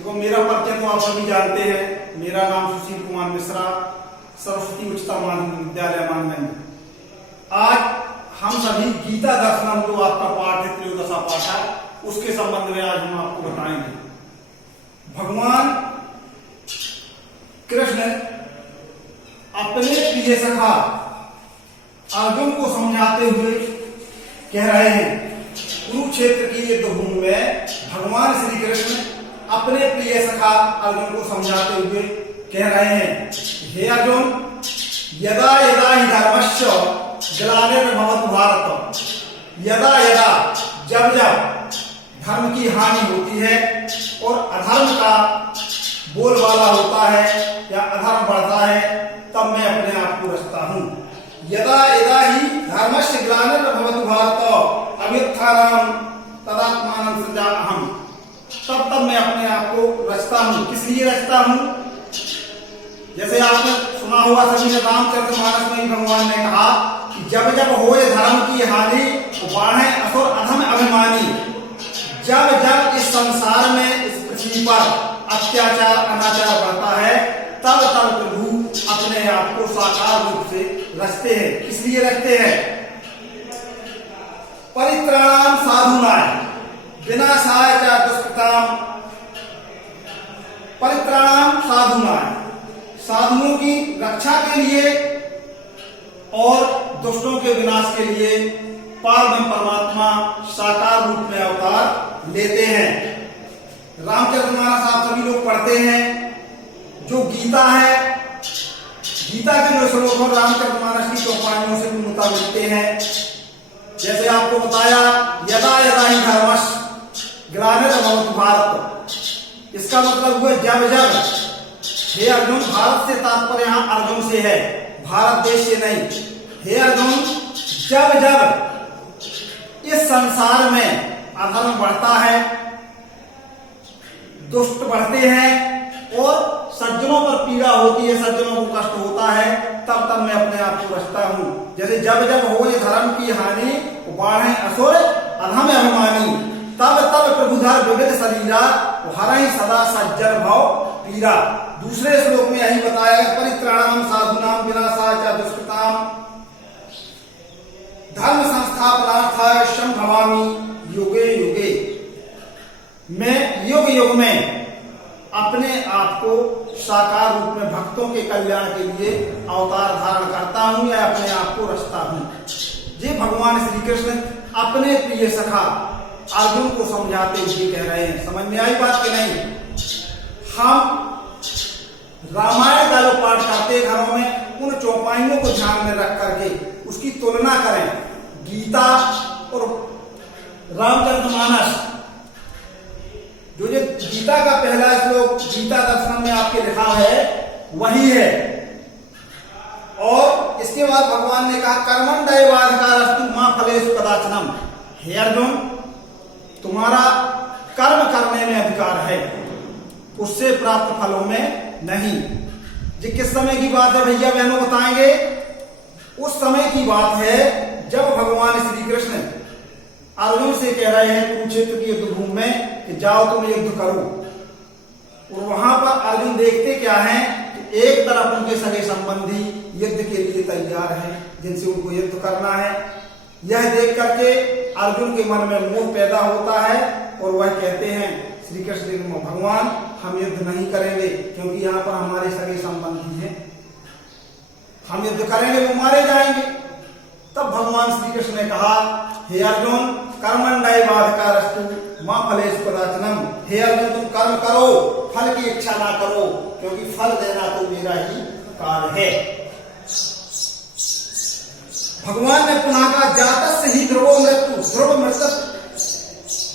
देखो, मेरा परिचय तो आप सभी जानते हैं। मेरा नाम सुशील कुमार मिश्रा, सरस्वती उच्चतर माध्यमिक विद्यालय मानगंज। आज हम सभी गीता दर्शनम जो आपका पाठ है, त्रयोदशा पाठ है, उसके संबंध में आज हम आपको बताएंगे। भगवान कृष्ण अपने प्रिय सखा अर्जुन को समझाते हुए कह रहे हैं, कुरुक्षेत्र की युद्ध भूमि में भगवान श्री कृष्ण अपने प्रिय सखा अर्जुन को समझाते हुए कह रहे हैं, हे अर्जुन, यदा यदा हि धर्मस्य ग्लानिर्भवति भारत, यदा यदा जब जब धर्म की हानि होती है और अधर्म का बोलबाला होता है या अधर्म बढ़ता है, तब मैं अपने आप को रचता हूं। यदा यदा ही धर्मस्य ग्लानिर्भवति भारत अभ्युत्थानम् तदात्मानं सृजाम्यहम्, तब मैं अपने आप को रचता हूं। किस लिए रचता हूं? जैसे आपने सुना होगा सभी ने, रामचरितमानस में भगवान ने कहा कि जब जब होए धर्म की हानि, बाढ़े असुर अधम अभिमानी। जब जब इस संसार में, इस पृथ्वी पर अत्याचार अनाचार बढ़ता है, तब तब प्रभु अपने आप को साकार रूप से रचते हैं। किस लिए रचते हैं? परित्राणाम साधूनाय विनाशाय च दुष्कृताम। परित्राणाम साधूनाय, साधुओं की रक्षा के लिए और दुष्टों के विनाश के लिए पारब्रह्म परमात्मा साकार रूप में अवतार लेते हैं। रामचरितमानस आप सभी लोग पढ़ते हैं। जो गीता है, गीता के जो श्लोक और रामचरितमानस की चौपाइयों से मुता मिलते हैं। जैसे आपको बताया, यदा यदा ही धर्मस्य ग्लानिर्भवति भारत, इसका मतलब हुआ जब जब। हे अर्जुन, भारत से तात्पर्य यहां अर्जुन से है, भारत देश से नहीं। हे अर्जुन, जब जब इस संसार में अधर्म बढ़ता है, दुष्ट बढ़ते हैं और सज्जनों पर पीड़ा होती है, सज्जनों को कष्ट होता है, तब तब मैं अपने आप को रचता हूं। जैसे जब जब हो ये धर्म की हानि, बाढ़े असुर अधम अभिमानी, तब तब प्रभुधर विविध शरीरा, हरहि सदा सज्जन भव पीरा। दूसरे श्लोक में यही बताया, परित्राणम साधूनाम विनाशाय च दुष्कृताम धर्म संस्थापनार्थाय संभवामि युगे युगे। मैं युग युग में अपने आप को साकार रूप में भक्तों के कल्याण के लिए अवतार धारण करता हूं या अपने आप को रचता हूं। ये भगवान श्री कृष्ण अपने प्रिय सखा अर्जुन को समझाते हुए कह रहे हैं। समझ में आई बात कि नहीं? हम रामायण का जो पाठ करते हैं घरों में, उन चौपाइयों को ध्यान में रख करके उसकी तुलना करें। गीता और रामचरितमानस, जो गीता का पहला श्लोक गीता दर्शन में आपके लिखा है, वही है। और इसके बाद भगवान ने कहा, कर्मण्येवाधिकारस्तु मा फलेषु कदाचनम। हे अर्जुन, तुम्हारा कर्म करने में अधिकार है, उससे प्राप्त फलों में नहीं। ये किस समय की बात है भैया बहनों, बताएंगे? उस समय की बात है जब भगवान श्री कृष्ण अर्जुन से कह रहे हैं कुरुक्षेत्र की युद्ध भूमि में कि जाओ तुम युद्ध करो। और वहां पर अर्जुन देखते क्या है कि एक तरफ उनके सगे संबंधी युद्ध के लिए तैयार हैं, जिनसे उनको युद्ध करना है। यह देख करके अर्जुन के मन में मोह पैदा होता है और वह कहते हैं, श्री कृष्ण भगवान, हम युद्ध नहीं करेंगे क्योंकि यहाँ पर हमारे सगे संबंधी हैं, हम युद्ध करेंगे वो मारे जाएंगे। तब भगवान श्री कृष्ण ने कहा, हे अर्जुन, कर्मण्येवाधिकारस्तु मा फलेषु कदाचनम। हे अर्जुन, तुम कर्म करो, फल की इच्छा ना करो, क्योंकि फल देना तो मेरा ही कार्य है। भगवान ने पुनः कहा, जातस्य ही ध्रुवो मृत्यु ध्रुव मृत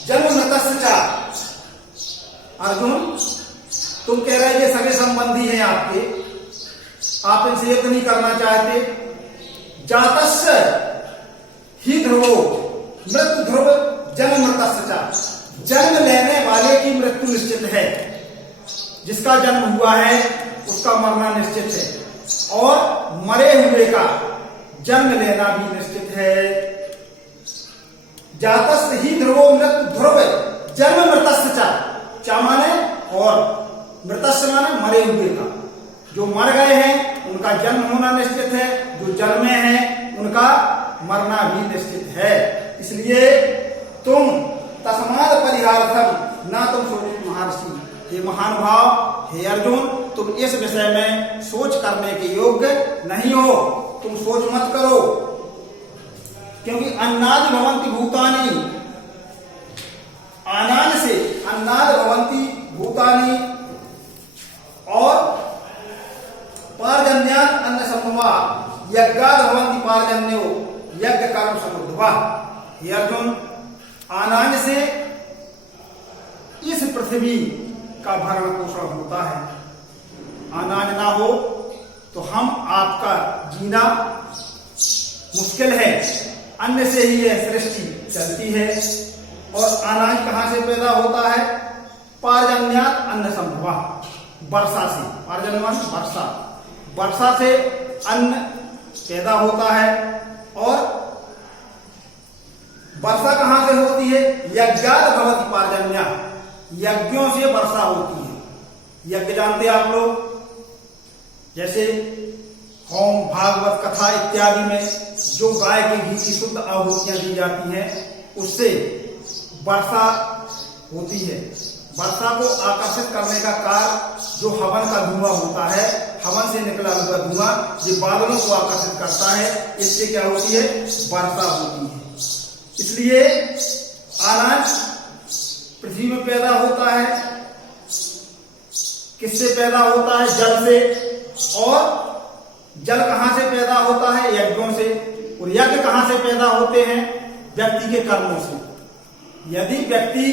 जन्म मृतस्य च। अर्जुन, तुम कह रहे ये सगे संबंधी हैं आपके, आप इनसे युद्ध नहीं करना चाहते। जातस्य ही ध्रुवो मृत्यु ध्रुव जन्म मृतस्य च। जन्म लेने वाले की मृत्यु निश्चित है, जिसका जन्म हुआ है उसका मरना निश्चित है, और मरे हुए का जन्म लेना भी निश्चित है। जातस्य ही ध्रुवो मृत्यु ध्रुव जन्म मृतस्य च। माने और मृतस्य माने मरे हुए का। जो मर गए हैं उनका जन्म होना निश्चित है, जो जन्मे हैं उनका मरना भी निश्चित है। इसलिए तुम तस्माद परिहार्थम ना तुम सोचित महर्षि, हे महानुभाव, हे अर्जुन, तुम इस विषय में सोच करने के योग्य नहीं हो, तुम सोच मत करो। क्योंकि अन्नाद भवन्ति भूतानि, आनंद से अन्नाद भवन्ति भूतानि और पार्जन्यात् अन्न संभवा यज्ञाद भवन्ति पार्जन्यो यज्ञ कर्म समुद्भवा। हे अर्जुन, आनंद से इस पृथ्वी का भरण पोषण होता है। अनाज ना हो तो हम आपका जीना मुश्किल है। अन्न से ही यह सृष्टि चलती है। और अनाज कहां से पैदा होता है? पार्जन्यात् अन्न संभवा, वर्षा से। पार्जन्यमान वर्षा, वर्षा से अन्न पैदा होता है। और वर्षा कहां से होती है? यज्ञात् भवति पार्जन्या, यज्ञों से वर्षा होती है। यज्ञ जानते आप लोग, जैसे होम, भागवत कथा इत्यादि में जो गाय के घी की शुद्ध आहुतियां दी जाती हैं, उससे वर्षा होती है। वर्षा को आकर्षित करने का कार्य जो हवन का धुआं होता है, हवन से निकला हुआ धुआं ये बादलों को आकर्षित करता है, इससे क्या होती है? वर्षा होती है। इसलिए अनाज पृथ्वी में पैदा होता है। किससे पैदा होता है? जल से। और जल कहां से पैदा होता है? यज्ञों से। और यज्ञ कहां से पैदा होते हैं? व्यक्ति के कर्मों से। यदि व्यक्ति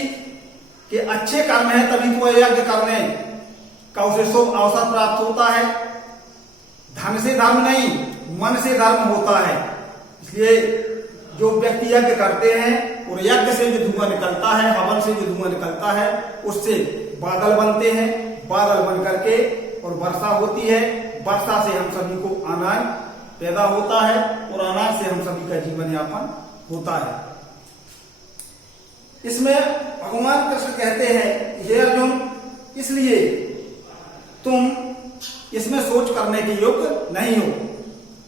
के अच्छे कर्म है तभी तो यज्ञ करने का उसे शुभ अवसर प्राप्त होता है। धन से धर्म नहीं, मन से धर्म होता है। इसलिए जो व्यक्ति यज्ञ करते हैं और यज्ञ से जो धुआं निकलता है, हवन से जो धुआं निकलता है, उससे बादल बनते हैं। बादल बन करके और वर्षा होती है। वर्षा से हम सभी को अनाज पैदा होता है और अनाज से हम सभी का जीवन यापन होता है। इसमें भगवान कृष्ण कहते हैं, हे अर्जुन, इसलिए तुम इसमें सोच करने के योग्य नहीं हो।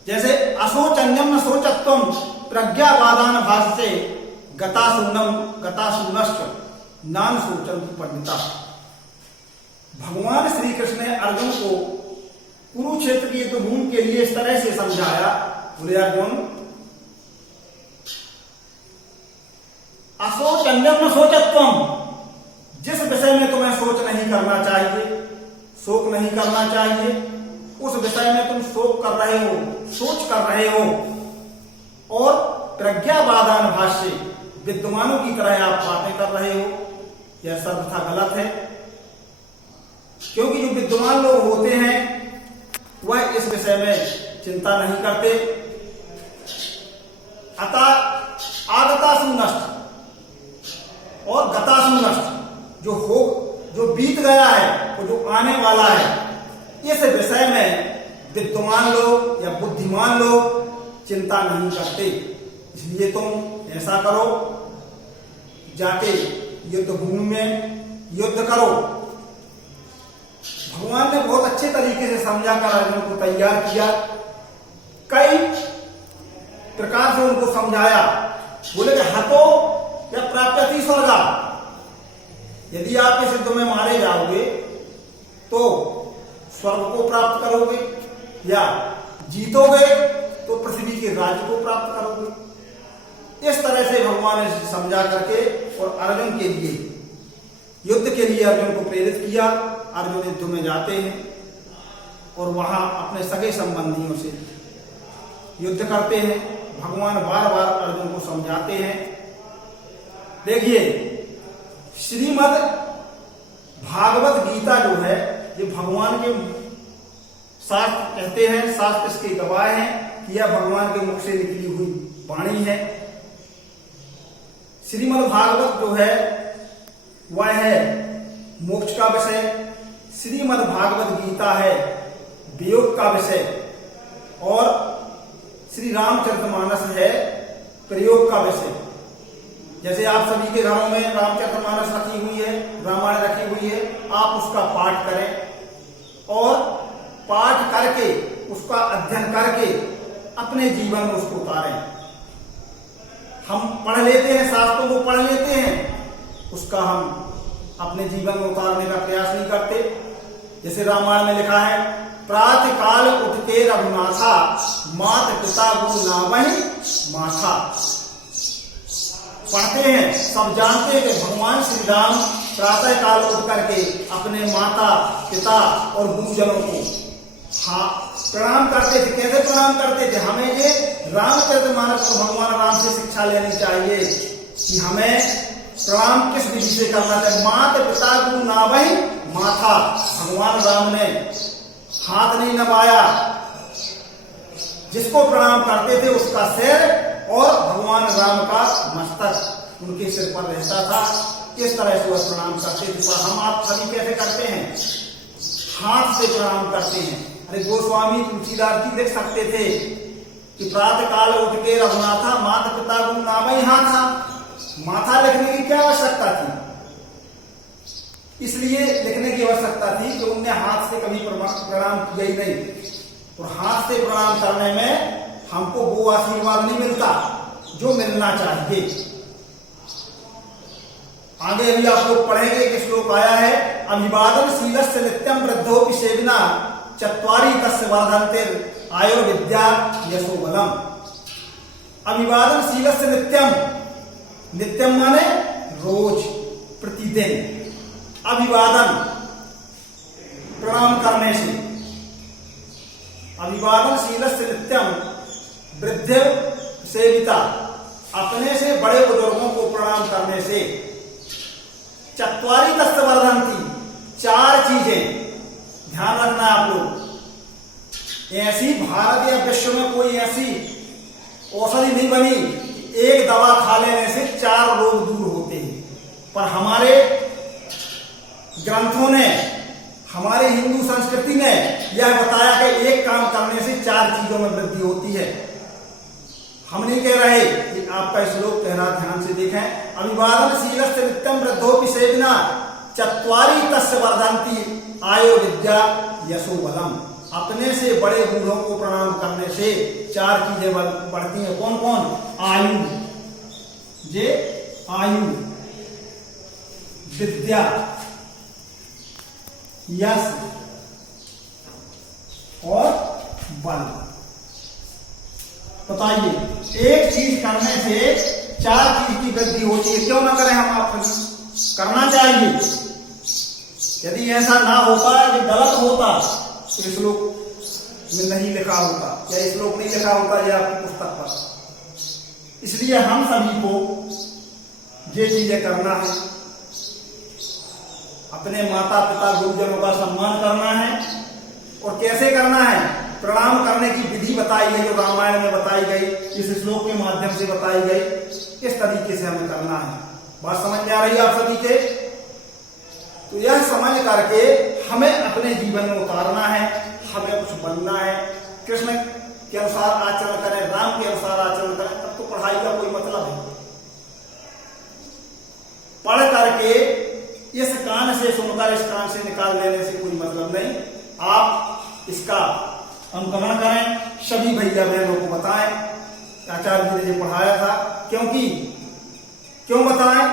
जैसे अशोचन्यम न शोचत्वम प्रज्ञावादान भाष्ये गताशूनश्च नान शोचन्ति पंडिता। भगवान श्री कृष्ण ने अर्जुन को कुरुक्षेत्र की युद्ध भूमि के लिए इस तरह से समझाया। बोले, अर्जुन, अशोचन्यम न शोचत्वम, जिस विषय में तुम्हें सोच नहीं करना चाहिए, शोक नहीं करना चाहिए, उस विषय में तुम शोक कर रहे हो, सोच कर रहे हो। और प्रज्ञावादान भाष्य, विद्वानों की तरह आप बातें कर रहे हो, यह सर्वथा गलत है। क्योंकि जो विद्वान लोग होते हैं वह इस विषय में चिंता नहीं करते। अतः आगतासु नष्ट और गतासु नष्ट, जो बीत गया है और जो आने वाला है, इस विषय में विद्वान लोग या बुद्धिमान लोग चिंता नहीं करते। इसलिए तुम ऐसा करो, जाके युद्ध भूमि में युद्ध करो। भगवान ने बहुत अच्छे तरीके से समझा कर अर्जुन को तैयार किया, कई प्रकार से उनको समझाया। बोले कि हतो या प्राप्यति स्वर्गा, यदि आप इस युद्ध में मारे जाओगे तो स्वर्ग को प्राप्त करोगे, या जीतोगे तो पृथ्वी के राज्य को प्राप्त करोगे। इस तरह से भगवान ने समझा करके और अर्जुन के लिए, युद्ध के लिए अर्जुन को प्रेरित किया। अर्जुन युद्ध में जाते हैं और वहां अपने सगे संबंधियों से युद्ध करते हैं। भगवान बार बार अर्जुन को समझाते हैं। देखिए, श्रीमद् भागवत गीता जो है, ये भगवान के शास्त्र कहते हैं, शास्त्र इसके गवाह हैं कि यह भगवान के मुख से निकली हुई वाणी है। श्रीमद् भागवत जो है वह है मोक्ष का विषय, श्रीमद् भागवत गीता है वियोग का विषय, और श्री रामचरितमानस है प्रयोग का विषय। जैसे आप सभी के घरों में रामचरितमानस रखी हुई है, रामायण रखी हुई है, आप पाठ करें और पाठ करके उसका अध्ययन करके अपने जीवन में उसको उतारें। हम पढ़ लेते हैं, शास्त्रों को पढ़ लेते हैं, उसका हम अपने जीवन में उतारने का प्रयास नहीं करते। जैसे रामायण में लिखा है, प्रातः काल उठते रघुनाथा, मात पिता गुरु नावहि माथा। पढ़ते हैं, सब जानते हैं कि भगवान श्री राम प्रातः काल उठ करके अपने माता पिता और गुरुजनों को प्रणाम करते थे। कैसे प्रणाम करते थे? हमें ये रामचरितमानस को भगवान राम से शिक्षा लेनी चाहिए कि हमें प्रणाम किस विधि से करना चाहिए। माता पिता गुरु नावहि माथा, भगवान राम ने हाथ नहीं नवाया, जिसको प्रणाम करते थे उसका सिर और भगवान राम का मस्तक उनके सिर पर रहता था। किस तरह से वह प्रणाम करते थे, पर हम आप सभी कैसे करते हैं? हाथ से प्रणाम करते हैं। अरे गोस्वामी तुलसीदास जी लिख सकते थे कि प्रातः काल उठ के रघुनाथा, माता पिता गुरु नावहि हाथा। माथा लिखने की क्या आवश्यकता थी? इसलिए लिखने की आवश्यकता थी कि उनने हाथ से कभी प्रणाम किया ही नहीं। और हाथ से प्रणाम करने में हमको वो आशीर्वाद नहीं मिलता जो मिलना चाहिए। आगे अभी आप लोग पढ़ेंगे कि श्लोक आया है, अभिवादन शीलस्य नित्यम वृद्धोपि सेविना, चत्वारि तस्य वर्धन्ते आयुर्विद्या यशो बलम। अभिवादन शीलस्य नित्यम, नित्यम माने रोज, प्रतिदिन। अभिवादन प्रणाम करने से, अभिवादन शीलस्य नित्यम वृद्ध सेविता, अपने से बड़े बुजुर्गों को प्रणाम करने से, चत्वारि तस्य वर्धन्ति, चार चीजें ध्यान रखना आप लोग। ऐसी भारत या विश्व में कोई ऐसी औषधि नहीं बनी, एक दवा खा लेने से 4 रोग दूर होते हैं। पर हमारे ग्रंथों ने, हमारे हिंदू संस्कृति ने यह बताया कि एक काम करने से 4 चीजों में वृद्धि होती है। हम नहीं कह रहे कि आपका श्लोक कह रहा, ध्यान से देखें। अभिवादन शीलस्य नित्यम वृद्धोपि सेविना, चत्वारि तस्य वर्धन्ति आयुर्विद्या यशो बलम। अपने से बड़े बूढ़ों को प्रणाम करने से 4 चीजें बढ़ती हैं। कौन कौन? आयु, जे आयु, विद्या, यश और बल। बताइए, एक चीज करने से 4 चीज की वृद्धि होती है। क्यों ना करें हम? आप करना चाहिए। यदि ऐसा ना होता, यदि गलत होता तो इस श्लोक में नहीं लिखा होता, या इस श्लोक नहीं लिखा होता यह आपकी पुस्तक पर। इसलिए हम सभी को ये चीजें करना है, अपने माता पिता गुरुजनों का सम्मान करना है। और कैसे करना है? प्रणाम करने की विधि बताई है, जो रामायण में बताई गई, इस श्लोक के माध्यम से बताई गई, किस तरीके से हमें करना है। बात समझ में आ रही है आप सभी के? तो यह समझ करके हमें अपने जीवन में उतारना है, हमें कुछ बनना है। कृष्ण के अनुसार आचरण करें, राम के अनुसार आचरण करें, तब तो पढ़ाई का कोई मतलब है। पढ़ करके इस कान से सुनकर इस कान से निकाल देने से कोई मतलब नहीं। आप इसका अनुकरण करें, सभी भैया बहनों को बताएं। आचार्य जी ने ये पढ़ाया था, क्यों बताएं?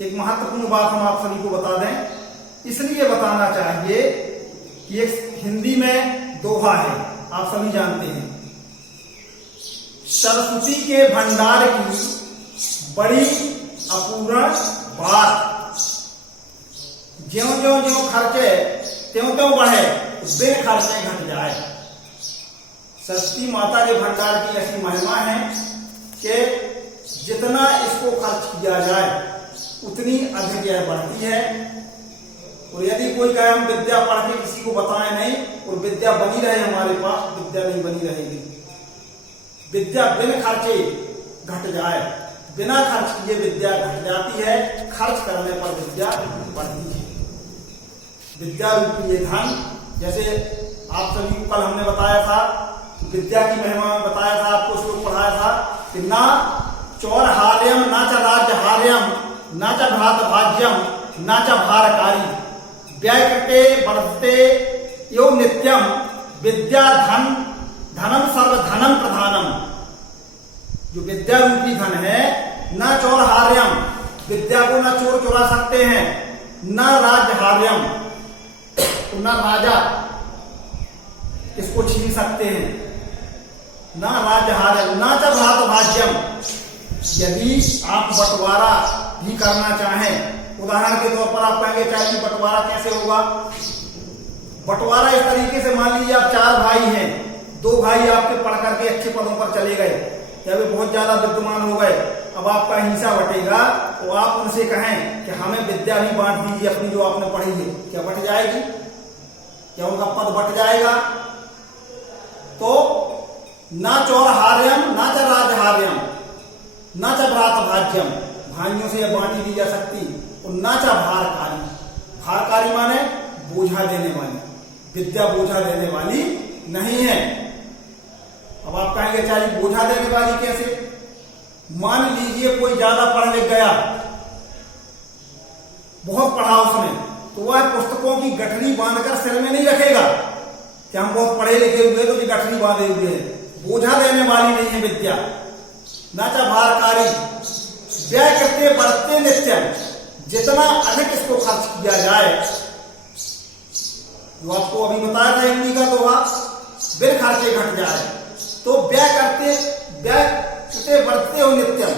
एक महत्वपूर्ण बात हम आप सभी को बता दें। इसलिए बताना चाहिए कि एक हिंदी में दोहा है, आप सभी जानते हैं, सरस्वती के भंडार की बड़ी अपूर्ण बात, ज्यों ज्यों ज्यों खर्चे त्यों त्यों बढ़े, बिन खर्चे घट जाए। सरस्वती माता के भंडार की ऐसी महिमा है कि जितना इसको खर्च किया जाए उतनी अधिक यह बढ़ती है। और यदि कोई कहे हम विद्या पढ़ के किसी को बताएं नहीं, और विद्या बनी रहे हमारे पास, विद्या नहीं बनी रहेगी। विद्या बिन खर्चे घट जाए, बिना खर्च किए विद्या घट जाती है, खर्च करने पर विद्या बढ़ती है। विद्या रूपी ये धन, जैसे आप सभी को कल हमने बताया था, विद्या की महिमा में बताया था, आपको श्लोक पढ़ाया था कि ना चौर हार्यम, ना च राज्य हार्यम, ना च भ्रात भाज्यम, ना च भारकारी। व्ययकृते वर्धते यो नित्यम विद्या धनम सर्वधनम प्रधानम। जो विद्या रूपी धन है, न चौरहार्यम, विद्या को न चोर चुरा सकते हैं, न राजहार्यम, तो न राजा इसको छीन सकते हैं, न राजहार्यम, न च भ्रातभाज्यम। यदि आप बंटवारा भी करना चाहें, उदाहरण के तौर पर आप कहेंगे चाहे बंटवारा कैसे होगा? बंटवारा इस तरीके से, मान लीजिए आप 4 भाई हैं, 2 भाई आपके पढ़ करके अच्छे पदों पर चले गए या वे बहुत ज्यादा विद्वान हो गए। अब आपका हिस्सा बटेगा तो आप उनसे कहें कि हमें विद्या भी बांट दीजिए अपनी जो आपने पढ़ी है, क्या बट जाएगी? क्या उनका पद बट जाएगा? तो न चौरहार्यम, न च राजहार्यम, न च भ्रातभाज्यम, भाइयों से यह बांटी दी जा सकती, और न च भारकारी। भारकारी माने बोझा देने वाली, विद्या बोझा देने वाली नहीं है। अब आप कहेंगे चाहे बोझा देने वाली कैसे? मान लीजिए कोई ज्यादा पढ़ लिख गया, बहुत पढ़ा उसने, तो वह पुस्तकों की गठरी बांधकर सिर में नहीं रखेगा कि हम बहुत पढ़े लिखे हुए तो ये गठरी बांधे हुए हैं। बोझा देने वाली नहीं है विद्या। न च भारकारी, व्यय करते बढ़ते नित्यम, जितना अधिक इसको खर्च किया जाए, जो आपको अभी बताया था हिंदी का, तो वह बिन खर्चे घट जाए। तो व्यय करते बढ़ते हो नित्यम,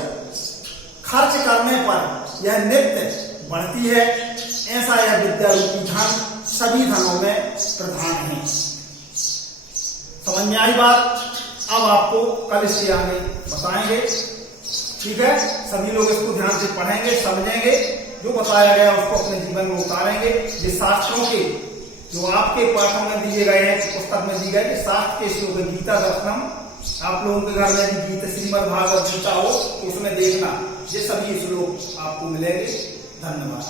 खर्च करने पर यह नित्य बढ़ती है। ऐसा यह विद्या रूपी धन सभी धनों में प्रधान है। समझ में आई बात? अब आपको कल इससे आगे बताएंगे, ठीक है? सभी लोग इसको ध्यान से पढ़ेंगे, समझेंगे, जो बताया गया उसको अपने जीवन में उतारेंगे। ये शास्त्रों के जो आपके पाठों में दिए गए हैं, पुस्तक में दिए गए शास्त्र के श्लोक, गीता दर्शनम, आप लोगों के घर में भी गीता श्रीमद् भागवत गीता हो तो उसमें देखना, ये सभी श्लोक आपको मिलेंगे। धन्यवाद।